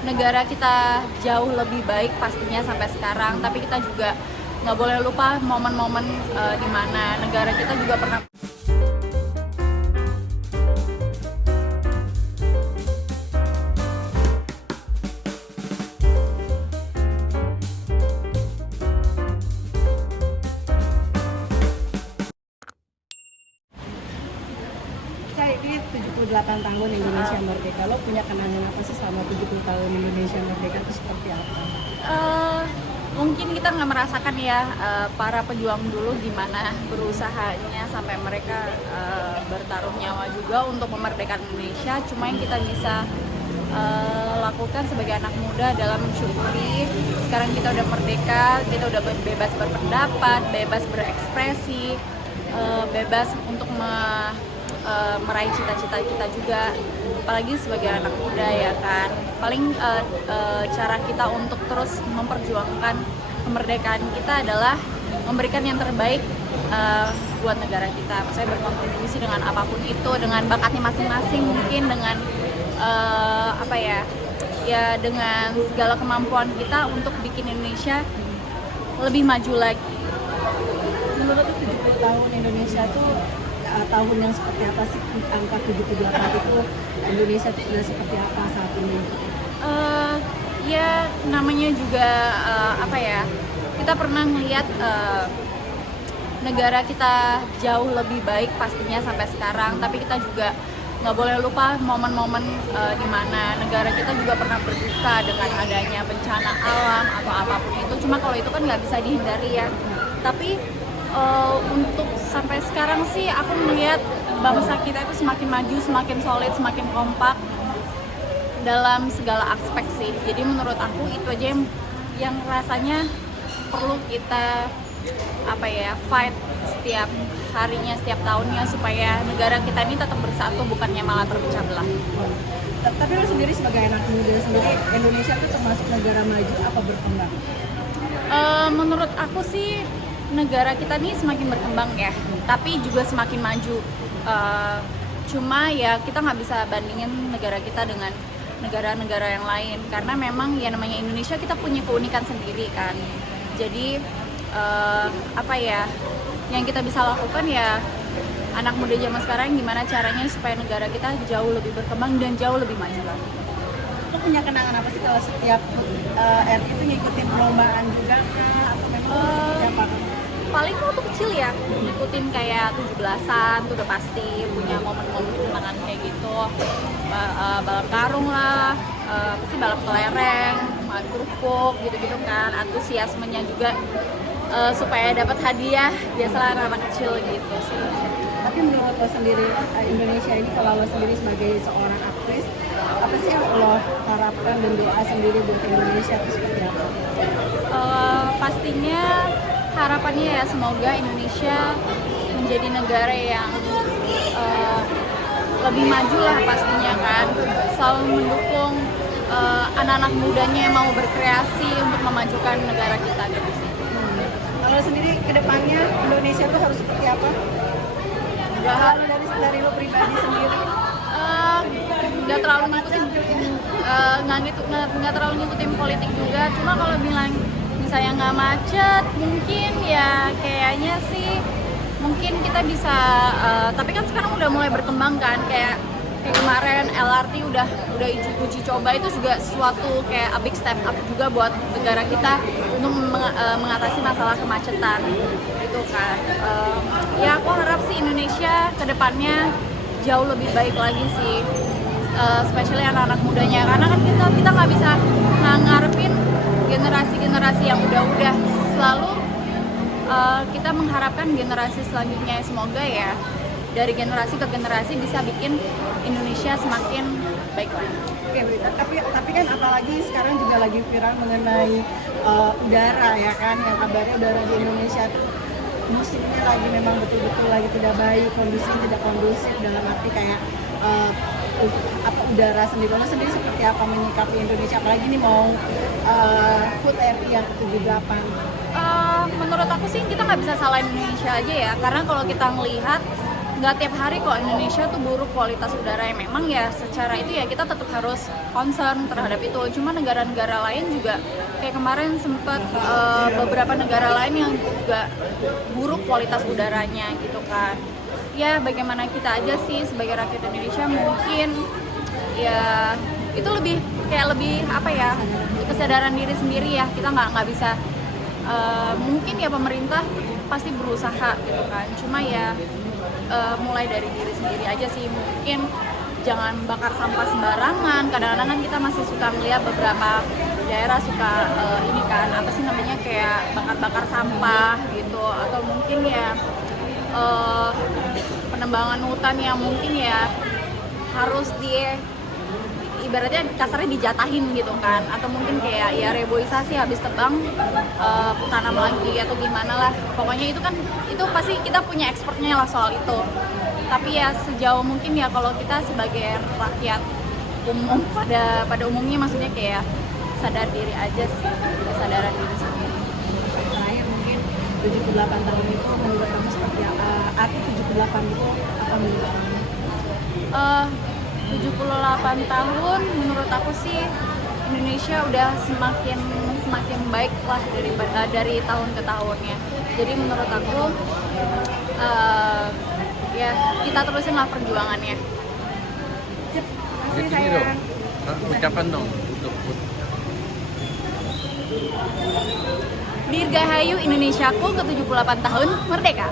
negara kita jauh lebih baik pastinya sampai sekarang, tapi kita juga nggak boleh lupa momen-momen di mana negara kita juga pernah. Kak, ini 78 tahun Indonesia Merdeka. Lo punya kenangan apa sih sama 70 tahun Indonesia Merdeka itu seperti apa? Mungkin kita nggak merasakan ya para pejuang dulu gimana berusahanya sampai mereka bertaruh nyawa juga untuk memerdekakan Indonesia. Cuma yang kita bisa lakukan sebagai anak muda adalah mensyukuri sekarang kita udah merdeka, kita udah bebas berpendapat, bebas berekspresi, bebas untuk meraih cita-cita kita juga, apalagi sebagai anak muda ya kan. Paling cara kita untuk terus memperjuangkan kemerdekaan kita adalah memberikan yang terbaik buat negara kita. Saya berkontribusi dengan apapun itu, dengan bakatnya masing-masing, mungkin dengan dengan segala kemampuan kita untuk bikin Indonesia lebih maju lagi. Menurut lo 70 tahun Indonesia tuh tahun yang seperti apa sih? Angka 78 itu Indonesia itu sudah seperti apa saat ini? Ya namanya juga kita pernah melihat negara kita jauh lebih baik pastinya sampai sekarang, tapi kita juga nggak boleh lupa momen-momen di mana negara kita juga pernah berduka dengan adanya bencana alam atau apapun itu. Cuma kalau itu kan nggak bisa dihindari ya. Tapi untuk sampai sekarang sih aku melihat bangsa kita itu semakin maju, semakin solid, semakin kompak dalam segala aspek sih. Jadi menurut aku itu aja yang rasanya perlu kita fight setiap harinya, setiap tahunnya, supaya negara kita ini tetap bersatu, bukannya malah terpecah belah. Tapi lo sendiri sebagai anak muda sendiri, Indonesia itu termasuk negara maju apa berkembang? Menurut aku sih negara kita ini semakin berkembang ya, tapi juga semakin maju. Cuma ya kita nggak bisa bandingin negara kita dengan negara-negara yang lain, karena memang ya namanya Indonesia kita punya keunikan sendiri kan. Jadi yang kita bisa lakukan ya anak muda zaman sekarang gimana caranya supaya negara kita jauh lebih berkembang dan jauh lebih maju lagi. Lo punya kenangan apa sih kalau setiap RI itu ngikutin perlombaan juga kah? Atau memang seperti apa? Paling waktu kecil ya ngikutin kayak 17-an tuh udah pasti punya momen-momen kenangan kayak gitu. Balap karung lah, balap kelereng, main kerupuk gitu-gitu kan, antusiasmenya juga supaya dapat hadiah, biasalah anak-anak kecil gitu sih. Tapi menurut lo sendiri, Indonesia ini kalau lo sendiri sebagai seorang aktris, apa sih yang lo harapkan dan doa sendiri buat Indonesia itu seperti apa? Pastinya harapannya ya semoga Indonesia menjadi negara yang lebih maju lah pastinya kan, selalu mendukung anak-anak mudanya yang mau berkreasi untuk memajukan negara kita gitu sih. Kalau sendiri kedepannya Indonesia itu harus seperti apa? Kalau dari lo pribadi sendiri? Nggak terlalu ngikutin politik juga. Cuma kalau bilang misalnya nggak macet, mungkin ya kayaknya sih mungkin kita bisa. Tapi kan sekarang udah mulai berkembang kan, kayak kemarin LRT udah uji coba, itu juga suatu kayak a big step up juga buat negara kita untuk mengatasi masalah kemacetan gitu kan. Ya aku harap sih Indonesia kedepannya jauh lebih baik lagi sih, especially anak-anak mudanya, karena kan kita nggak bisa ngarepin generasi yang udah selalu kita mengharapkan generasi selanjutnya, semoga ya dari generasi ke generasi bisa bikin Indonesia semakin baik lagi. Oke, tapi kan apalagi sekarang juga lagi viral mengenai udara ya kan, yang kabarnya udara di Indonesia tuh musimnya lagi memang betul-betul lagi tidak baik, kondisinya tidak kondusif, dalam arti kayak udara sendiri. Lo sendiri seperti apa menyikapi Indonesia, apalagi nih mau HUT RI yang ke-78? Menurut aku sih kita nggak bisa salahin Indonesia aja ya, karena kalau kita melihat nggak tiap hari kok Indonesia tuh buruk kualitas udara, yang memang ya secara itu ya kita tetap harus concern terhadap itu. Cuma negara-negara lain juga kayak kemarin sempet beberapa negara lain yang juga buruk kualitas udaranya gitu kan. Ya bagaimana kita aja sih sebagai rakyat Indonesia mungkin ya itu lebih apa ya, kesadaran diri sendiri ya. Kita nggak bisa mungkin ya pemerintah pasti berusaha gitu kan, cuma ya mulai dari diri sendiri aja sih. Mungkin jangan bakar sampah sembarangan. Kadang-kadang kan kita masih suka melihat beberapa daerah suka ini kan apa sih namanya, kayak bakar-bakar sampah gitu, atau mungkin ya penebangan hutan yang mungkin ya harus ibaratnya kasarnya dijatahin gitu kan, atau mungkin kayak ya reboisasi, habis tebang tanam lagi atau gimana lah. Pokoknya itu kan itu pasti kita punya expertnya lah soal itu. Tapi ya sejauh mungkin ya kalau kita sebagai rakyat umum pada umumnya maksudnya kayak sadar diri aja sih, kesadaran diri sendiri. Terakhir mungkin 78 tahun itu menurut kamu seperti apa? Arti 78 itu apa menurut kamu? 78 tahun menurut aku sih Indonesia udah semakin baik lah dari tahun ke tahunnya. Jadi menurut aku ya kita terusin lah perjuangannya. Sip, makasih Jadi sayang. dong, ucapan dong untuk Dirgahayu Indonesiaku ke 78 tahun merdeka.